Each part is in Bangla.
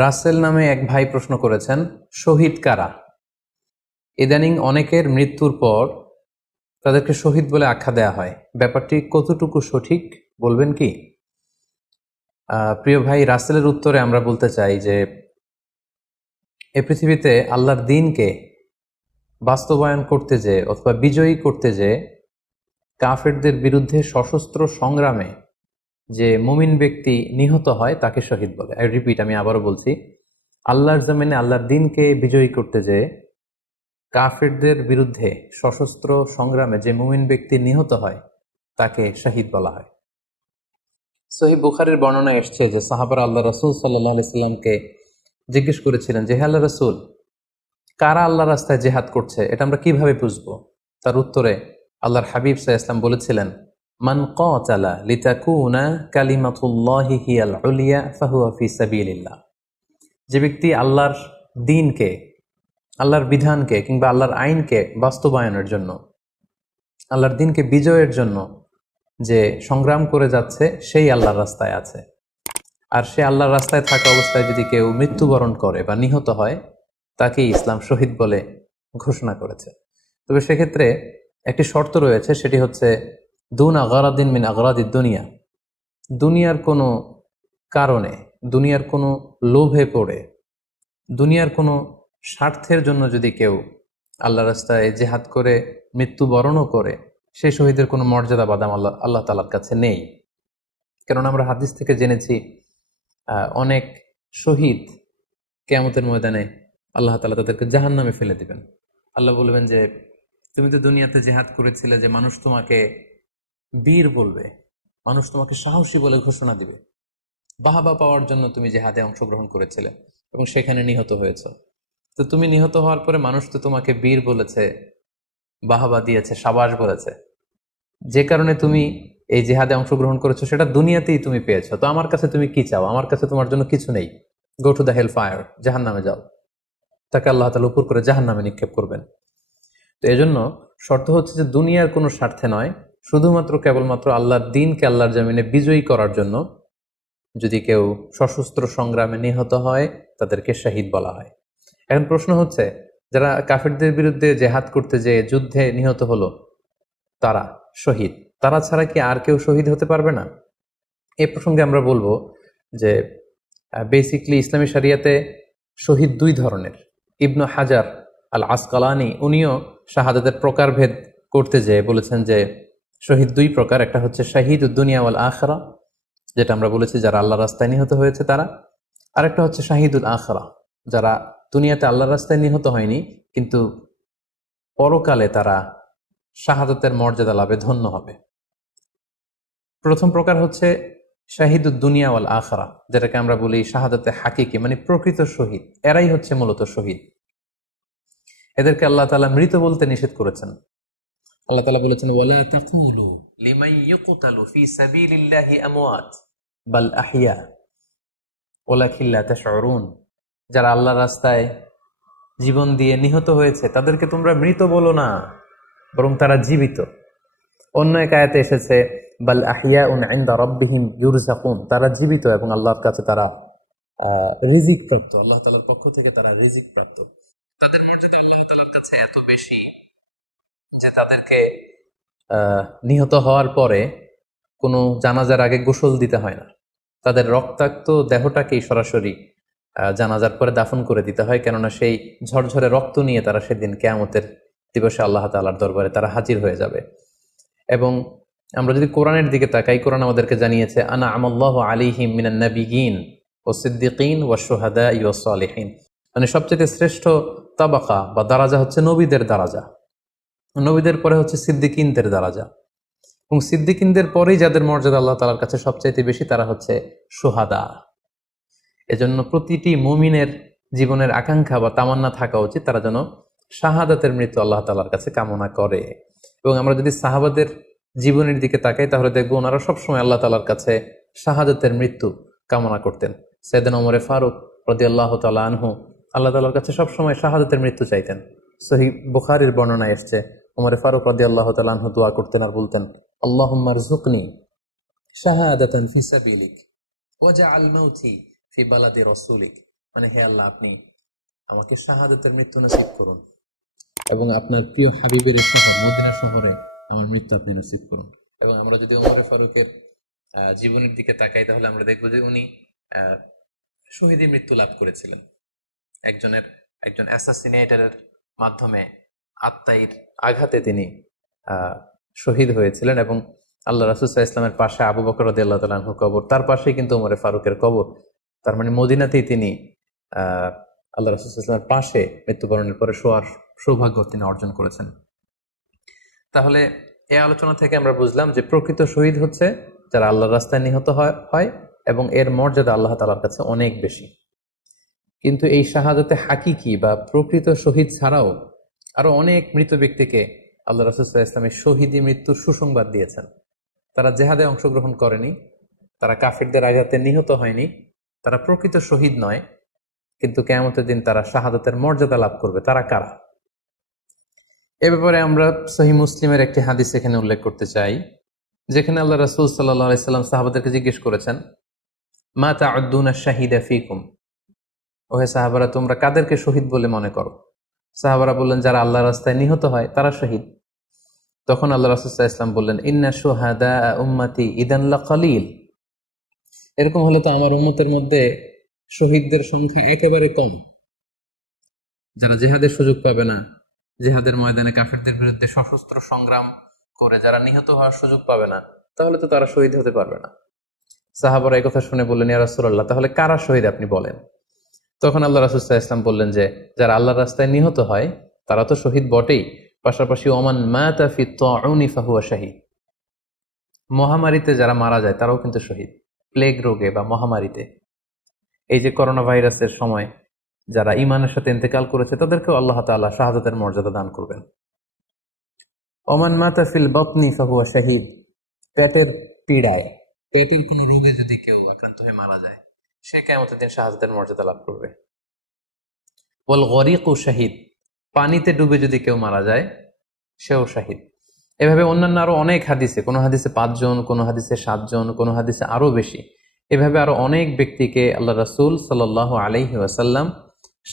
রাসেল নামে এক ভাই প্রশ্ন করেছেন, শহীদ কারা? ইদানিং অনেকের মৃত্যুর পর তাদেরকে শহীদ বলে আখ্যা দেয়া হয়। ব্যাপারটি কতটুকু সঠিক বলবেন কি? প্রিয় ভাই, রাসেলের উত্তরে আমরা বলতে চাই যে এ পৃথিবীতে আল্লাহর দ্বীনকে বাস্তবায়ন করতে যে অথবা বিজয়ী করতে যে কাফেরদের বিরুদ্ধে সশস্ত্র সংগ্রামে যে মুমিন ব্যক্তি নিহত হয় তাকে শহীদ বলে। আই রিপিট, আমি আবারও বলছি, আল্লাহর জমিনে আল্লাহর দ্বীনকে বিজয়ী করতে যে কাফেরদের বিরুদ্ধে সশস্ত্র সংগ্রামে যে মুমিন ব্যক্তি নিহত হয় তাকে শহীদ বলা হয়। সহিহ বুখারীর বর্ণনা এসছে যে সাহাবারা আল্লাহ রাসূল সাল্লাল্লাহু আলাইহি সাল্লামকে জিজ্ঞেস করেছিলেন যে, হে আল্লাহ রাসূল, কারা আল্লাহর রাস্তায় জিহাদ করছে এটা আমরা কিভাবে বুঝবো? তার উত্তরে আল্লাহর হাবিব সাল্লাল্লাহু আলাইহি ওয়াসাল্লাম বলেছিলেন, মান কাতালা লিতাকুনা কালিমাতুল্লাহি হিয়াল উলিয়া ফাহুয়া ফি সাবিলিল্লাহ। যে ব্যক্তি আল্লাহর দ্বীনকে, আল্লাহর বিধানকে কিংবা আল্লাহর আইনকে বাস্তবায়নের জন্য, আল্লাহর দ্বীনকে বিজয়ের জন্য যে সংগ্রাম করে যাচ্ছে সেই আল্লাহর রাস্তায় আছে। আর সে আল্লাহর রাস্তায় থাকা অবস্থায় যদি কেউ মৃত্যুবরণ করে বা নিহত হয় তাকে ইসলাম শহীদ বলে ঘোষণা করেছে। তবে সেক্ষেত্রে একটি শর্ত রয়েছে, সেটি হচ্ছে দুন আগারাদিন মিন আগারাদিদ দুনিয়া। দুনিয়ার কোনো কারণে, দুনিয়ার কোনো লোভে পড়ে, দুনিয়ার কোনো স্বার্থের জন্য যদি কেউ আল্লাহ রাস্তায় জেহাদ করে মৃত্যুবরণও করে, সেই শহীদের কোনো মর্যাদা বাদাম আল্লাহ তাআলার কাছে নেই। কেননা আমরা হাদিস থেকে জেনেছি অনেক শহীদ কিয়ামতের ময়দানে আল্লাহ তাআলা তাদেরকে জাহান্নামে ফেলে দিবেন। আল্লাহ বলবেন যে, তুমি তো দুনিয়াতে জেহাদ করেছিলে যে মানুষ তোমাকে বীর বলবে, মানুষ তোমাকে সাহসী বলে ঘোষণা দিবে, বাহাবা পাওয়ার জন্য তুমি জেহাদে অংশগ্রহণ করেছিলে এবং সেখানে নিহত হয়েছ। তো তুমি নিহত হওয়ার পরে মানুষ তো তোমাকে বীর বলেছে, বাহাবা দিয়েছে, সাবাস বলেছে, যে কারণে তুমি এই জেহাদে অংশগ্রহণ করেছো সেটা দুনিয়াতেই তুমি পেয়েছো। তো আমার কাছে তুমি কি চাও? আমার কাছে তোমার জন্য কিছু নেই। Go to the hell fire, জাহান নামে যাও। তাকে আল্লাহ তাআলা উপর করে জাহান নামে নিক্ষেপ করবেন। তো এজন্য শর্ত হচ্ছে যে দুনিয়ার কোনো স্বার্থে নয়, শুধুমাত্র কেবলমাত্র আল্লাহর দ্বীনকে আল্লাহর জমিনে বিজয়ী করার জন্য যদি কেউ সশস্ত্র সংগ্রামে নিহত হয় তাদেরকে শহীদ বলা হয়। এখন প্রশ্ন হচ্ছে, যারা কাফেরদের বিরুদ্ধে জেহাদ করতে যে যুদ্ধে নিহত হলো তারা শহীদ, তারা ছাড়া কি আর কেউ শহীদ হতে পারবে না? এই প্রসঙ্গে আমরা বলবো যে বেসিকলি ইসলামী শরিয়াতে শহীদ দুই ধরনের। ইবনু হাজার আল আসকালানি উনিও শাহাদাতের প্রকারভেদ করতে যেয়ে বলেছেন যে শহীদ দুই প্রকার। একটা হচ্ছে শাহিদুদ দুনিয়া ওয়াল আখিরা, যেটা আমরা বলেছি যারা আল্লাহর রাস্তায় নিহত হয়েছে তারা। আরেকটা হচ্ছে শাহিদুল আখিরা, যারা দুনিয়াতে আল্লাহর রাস্তায় নিহত হয়নি কিন্তু পরকালে তারা শাহাদাতের মর্যাদা লাভে ধন্য হবে। প্রথম প্রকার হচ্ছে শাহিদুদ দুনিয়া ওয়াল আখিরা, যেটাকে আমরা বলি শাহাদাতে হাকিকি, মানে প্রকৃত শহীদ। এরাই হচ্ছে মূলত শহীদ। এদেরকে আল্লাহ তাআলা মৃত বলতে নিষেধ করেছেন। আল্লাহ তাআলা বলেছেন, ওয়ালা তাকুলু লিমান ইউকতালু ফি সাবিলিল্লাহি আমওয়াত বাল আহইয়া ওয়ালাকিন লা তাশউরুন। যারা আল্লাহর রাস্তায় জীবন দিয়ে নিহত হয়েছে তাদেরকে তোমরা মৃত বলো না, বরং তারা জীবিত। অন্য এক আয়াতে এসেছে, বাল আহিয়াউন ইনদা রাব্বিহিম ইউরযাকুন, তারা জীবিত এবং আল্লাহর কাছে তারা রিজিক প্রাপ্ত, আল্লাহ তাআলার পক্ষ থেকে তারা রিজিক প্রাপ্ত। তাদের মর্যাদা আল্লাহ তাআলার কাছে এত বেশি যে তাদেরকে নিহত হওয়ার পরে কোনো জানাজার আগে গোসল দিতে হয় না। তাদের রক্তাক্ত দেহটাকেই সরাসরি জানাজার পরে দাফন করে দিতে হয়, কেননা সেই ঝরঝরে রক্ত নিয়ে তারা সেদিন কিয়ামতের দিবসে আল্লাহ তাআলার দরবারে তারা হাজির হয়ে যাবে। এবং আমরা যদি কোরআনের দিকে তাকাই, কোরআন আমাদেরকে জানিয়েছে, আনা আমাল্লাহু আলাইহিম মিনান নাবিয়িন ওয়াস সিদ্দিকিন ওয়াশ শুহাদাই ওয়াস সালিহিন, মানে সবচেয়ে শ্রেষ্ঠ তাবাকা বা দারাজা হচ্ছে নবীদের দারাজা, নবীদের পরে হচ্ছে সিদ্দিকিনদের দারাজা, এবং সিদ্দিকিনদের পরেই যাদের মর্যাদা আল্লাহ তাআলার কাছে সবচাইতে বেশি তারা হচ্ছে শুহাদা। এজন্য প্রতিটি মুমিনের জীবনের আকাঙ্ক্ষা বা তামান্না থাকা উচিত তারা যেন শাহাদাতের মৃত্যু আল্লাহ তাআলার কাছে কামনা করে। এবং আমরা যদি সাহাবাদের জীবনের দিকে তাকাই তাহলে দেখবো ওনারা সবসময় আল্লাহ তাআলার কাছে শাহাদাতের মৃত্যু কামনা করতেন। সাইয়েদনা ওমর ফারুক রাদিয়াল্লাহু তাআলা আনহু আল্লাহ তাআলার কাছে সবসময় শাহাদাতের মৃত্যু চাইতেন। সহিহ বুখারীর বর্ণনা এসেছে, ওমর ফারুক রাদিয়াল্লাহু তাআলা আনহু দোয়া করতেন আর বলতেন, আল্লাহুম্মা রযুকনি শাহাদাতান ফি সাবিলিক ওয়াজআল মাউতি ফি বালাদি রাসূলিক। মানে হে আল্লাহ, আপনি আমাকে শাহাদাতের মৃত্যু নসিব করুন এবং আপনার প্রিয় হাবিবের শহর মদিনা শহরে আমার মৃত্যু আপনি নসিব করুন। এবং আমরা যদি ওমর ফারুকের জীবনের দিকে তাকাই, তাহলে আমরা দেখবো যে উনি আহ, শহীদী মৃত্যু লাভ করেছিলেন। একজন অ্যাসাসিনেটরের মাধ্যমে আত্মাইর আঘাতে তিনি আহ, শহীদ হয়েছিলেন। এবং আল্লাহ রাসূল সাল্লাল্লাহু আলাইহি ইসলামের পাশে আবু বকর রাদিয়াল্লাহু তাআলা আনহু কবর, তার পাশেই কিন্তু ওমর ফারুকের কবর। তার মানে মদিনাতেই তিনি আহ আল্লাহ রাসূল সাল্লাল্লাহু আলাইহি ইসলামের পাশে মৃত্যুবরণের পরে শোয়ার সৌভাগ্য তিনি অর্জন করেছেন। তাহলে এই আলোচনা থেকে আমরা বুঝলাম যে প্রকৃত শহীদ হচ্ছে যারা আল্লাহর রাস্তায় নিহত হয় এবং এর মর্যাদা আল্লাহ তাআলার কাছে অনেক বেশি। কিন্তু এই শাহাদাতে হাকিকি বা প্রকৃত শহীদ ছাড়াও আরো অনেক মৃত ব্যক্তিকে আল্লাহ রাসূল সাল্লাল্লাহু আলাইহি ওয়াসাল্লাম শহীদী মৃত্যুর সুসংবাদ দিয়েছেন। তারা জেহাদে অংশগ্রহণ করেনি, তারা কাফিরদের আঘাতে নিহত হয়নি, তারা প্রকৃত শহীদ নয়, কিন্তু কিয়ামতের দিন তারা শাহাদাতের মর্যাদা লাভ করবে। তারা কারা? এ ব্যাপারে আমরা সহিহ মুসলিমের একটি হাদিস এখানে উল্লেখ করতে চাই, যেখানে আল্লাহ রাসূল সাল্লাল্লাহু আলাইহি সাল্লাম সাহাবাদেরকে জিজ্ঞেস করেছেন, মা তাউদ্দুনা শাহিদা ফিকুম, ওহে সাহাবারা, তোমরা কাদেরকে শহীদ বলে মনে করো? সাহাবারা বললেন, যারা আল্লাহর রাস্তায় নিহত হয় তারা শহীদ। তখন আল্লাহ রাসূল সাল্লাল্লাহু আলাইহি ওয়াসাল্লাম বললেন, ইন্না শুহাদা উম্মতি ইদান লাকালিল, এরকম হলে তো আমার উম্মতের মধ্যে শহীদদের সংখ্যা একেবারে কম। যারা জিহাদের সুযোগ পাবে না, জিহাদের ময়দানে কাফেরদের বিরুদ্ধে সশস্ত্র সংগ্রাম করে যারা নিহত হওয়ার সুযোগ পাবে না, তাহলে তো তারা শহীদ হতে পারবে না। সাহাবারা এই কথা শুনে বললেন, ইয়া রাসূলুল্লাহ, তাহলে কারা শহীদ আপনি বলেন। তখন আল্লাহ রাসূল সাল্লাল্লাহু আলাইহি ওয়াসাল্লাম বললেন যে যারা আল্লাহর রাস্তায় নিহত হয় তারা তো শহীদ বটেই, পাশাপাশি ওমান মাতা ফি তাউনি ফাহুয়া শাহীদ, মহামারীতে যারা মারা যায় তারাও কিন্তু শহীদ। প্লেগ রোগে বা মহামারীতে, এই যে করোনা ভাইরাসের সময় যারা ঈমানের সাথে ইন্তেকাল করেছে তাদেরকেও আল্লাহ তাআলা শাহাদাতের মর্যাদা দান করবেন। ওমান মাতা ফিল বাতনি ফাহুয়া শাহীদ, পেটের পীড়ায়, পেটের কোনো রোগে যদি কেউ আক্রান্ত হয়ে মারা যায়, সে কিয়ামতের দিন শাহাদাতের মর্যাদা লাভ করবে। ওয়াল গরিকু শাহীদ, পানিতে ডুবে যদি কেউ মারা যায় সেও শাহীদ। এভাবে অন্যান্য আরো অনেক হাদিসে, কোনো হাদিসে 5 জন, কোনো হাদিসে 7 জন, কোনো হাদিসে আরো বেশি, এভাবে আরো অনেক ব্যক্তিকে আল্লাহ রাসূল সাল্লাল্লাহু আলাইহি ওয়াসাল্লাম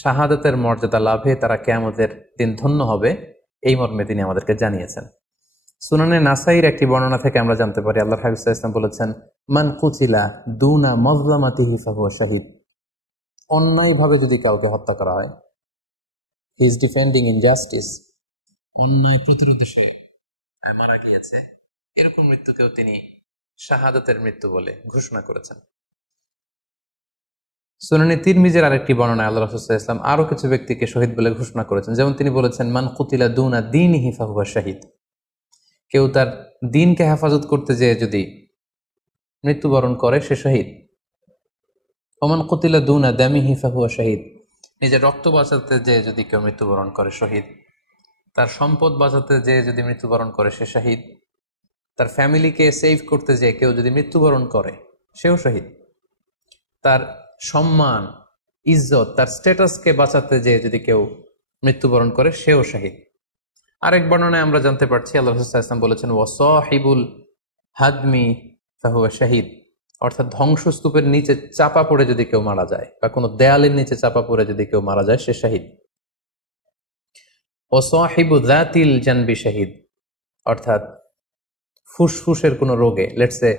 শাহাদাতের মর্যাদা লাভে তারা কিয়ামতের দিন ধন্য হবে এই মর্মে তিনি আমাদেরকে জানিয়েছেন। সুনানে নাসাইর একটি বর্ণনা থেকে আমরা জানতে পারি, আল্লাহর হাবিব সাল্লাল্লাহু আলাইহি ওয়াসাল্লাম বলেছেন, মান কুতিলা দুনা মাজলামাতিহি ফাহুয়া শাহীদ, অন্যায়ভাবে যদি কাউকে হত্যা করা হয়, হি ইজ ডিফেন্ডিং ইনজাস্টিস, অন্যায় প্রতিরোধে সে মারা গিয়েছে, এরকম মৃত্যুকেও তিনি শাহাদাতের মৃত্যু বলে ঘোষণা করেছেন। সুনানে তিরমিজির আরেকটি বর্ণনায় আল্লাহ রাসূল সাল্লাল্লাহু আলাইহি ওয়াসাল্লাম আরো কিছু ব্যক্তিকে শহীদ বলে ঘোষণা করেছেন। যেমন তিনি বলেছেন, মান কুতিলা দুনা দীনিহি ফাহুয়া শাহীদ, কেউ তার দ্বীনকে হেফাজত করতে যেয়ে যদি মৃত্যুবরণ করে সে শহীদ। ওমান কুতিলা দুনা দামিহি ফাহুয়া শাহীদ, নিজের রক্ত বাঁচাতে যেয়ে যদি কেউ মৃত্যুবরণ করে শহীদ। তার সম্পদ বাঁচাতে যেয়ে যদি মৃত্যুবরণ করে সে শহীদ। তার ফ্যামিলিকে সেভ করতে যেয়ে কেউ যদি মৃত্যুবরণ করে সেও শহীদ। তার সম্মান, ইজ্জত, তার স্ট্যাটাসকে বাঁচাতে যেয়ে যদি কেউ মৃত্যুবরণ করে সেও শহীদ। আরেক বর্ণনায় আমরা জানতে পারছি, আল্লাহ রাসূল সাল্লাল্লাহু আলাইহি ওয়াসাল্লাম বলেছেন, ওয়াসাহিবুল হাদমি ফাহুয়া শাহীদ, অর্থাৎ ধ্বংসস্তূপের নিচে চাপা পড়ে যদি কেউ মারা যায় বা কোনো দেয়ালের নিচে চাপা পড়ে যদি কেউ মারা যায় সে শহীদ। ওয়াসাহিবু যাতিল জানবি শাহীদ, অর্থাৎ ফুসফুসের কোনো রোগে, লেটসে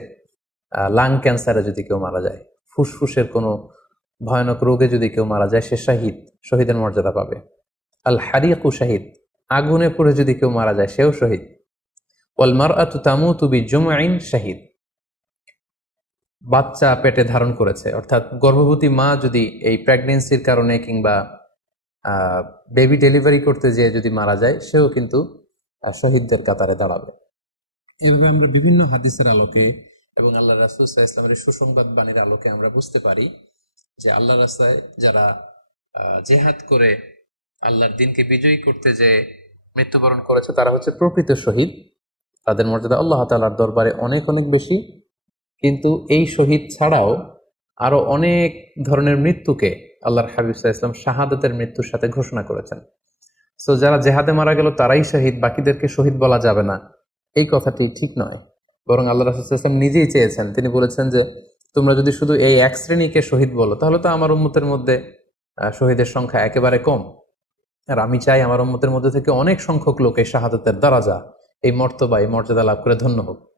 লাং ক্যান্সারে যদি কেউ মারা যায়, ফুসফুসের কোনো ভয়ানক রোগে যদি কেউ মারা যায় সে শাহীদ, শহীদের মর্যাদা পাবে। আল হারিকু শাহীদ, আগুনে পড়ে যদি কেউ মারা যায় সেও শহীদ। ওয়াল মারআতু তামুতু বিজুমঈন শাহীদ, বাচ্চা পেটে ধারণ করেছে, অর্থাৎ গর্ভবতী মা যদি এই প্রেগনেন্সির কারণে কিংবা বেবি ডেলিভারি করতে যেয়ে যদি মারা যায় সেও কিন্তু শহীদদের কাতারে দাঁড়াবে। এভাবে আমরা বিভিন্ন হাদিসের আলোকে এবং আল্লাহ রাসূল সাল্লাল্লাহু আলাইহি ওয়াসাল্লামের সুসংবাদ বাণীর আলোকে আমরা বুঝতে পারি যে আল্লাহর রাস্তায় যারা জিহাদ করে আল্লাহর দ্বীনকে বিজয়ী করতে যে মৃত্যুবরণ করেছে তারা হচ্ছে প্রকৃত শহীদ। তাদের মর্যাদা আল্লাহ তাআলার দরবারে অনেক অনেক বেশি। কিন্তু এই শহীদ ছাড়াও আরো অনেক ধরনের মৃত্যুকে আল্লাহর হাবিব সাল্লাল্লাহু আলাইহি ওয়াসাল্লাম শাহাদাতের মৃত্যুর সাথে ঘোষণা করেছেন। সো যারা জেহাদে মারা গেল তারাই শহীদ, বাকিদেরকে শহীদ বলা যাবে না, এই কথাটি ঠিক নয়। বরং আল্লাহ রাসূল সাল্লাল্লাহু আলাইহি ওয়াসাল্লাম নিজেই চেয়েছেন, তিনি বলেছেন যে তোমরা যদি শুধু এই এক শ্রেণীকে শহীদ বলো তাহলে তো আমার উম্মতের মধ্যে শহীদের সংখ্যা একেবারে কম। আর আমি চাই আমার উম্মতের মধ্যে থেকে অনেক সংখ্যক লোক এই শাহাদাতের দরাজা, এই মর্তবা, এই মর্যাদা লাভ করে ধন্য হোক।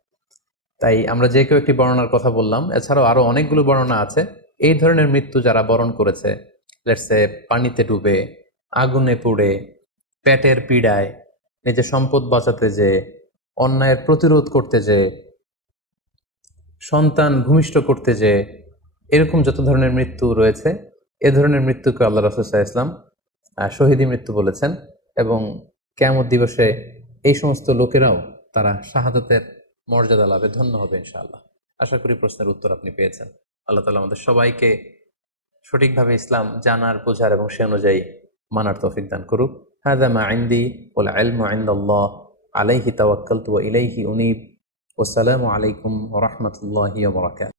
তাই আমরা যে কেউ একটি বর্ণনার কথা বললাম, এছাড়াও আরো অনেকগুলো বর্ণনা আছে। এই ধরনের মৃত্যু যারা বরণ করেছে, লেটসে পানিতে ডুবে, আগুনে পুড়ে, পেটের পীড়ায়, নিজের সম্পদ বাঁচাতে যে, অন্যায়ের প্রতিরোধ করতে যে, সন্তান ভূমিষ্ঠ করতে যে, এরকম যত ধরনের মৃত্যু রয়েছে, এ ধরনের মৃত্যুকে আল্লাহ রাসূল সাল্লাল্লাহু আলাইহি ওয়াসাল্লাম শহীদী মৃত্যু বলেছেন। এবং কিয়ামত দিবসে এই সমস্ত লোকেরাও তারা শাহাদাতের মর্যাদা লাভে ধন্য হবে ইনশাআল্লাহ। আশা করি প্রশ্নের উত্তর আপনি পেয়েছেন। আল্লাহ তাআলা আমাদের সবাইকে সঠিকভাবে ইসলাম জানার, বোঝার এবং সে অনুযায়ী মানার তৌফিক দান করুক। হাযা মা ইনদি ওয়াল ইলমু ইনদাল্লাহ আলাইহি তাওয়াক্কালতু ওয়া ইলাইহি উনীব। ওয়াসসালামু আলাইকুম ওয়া রাহমাতুল্লাহি ওয়া বারাকাতুহু।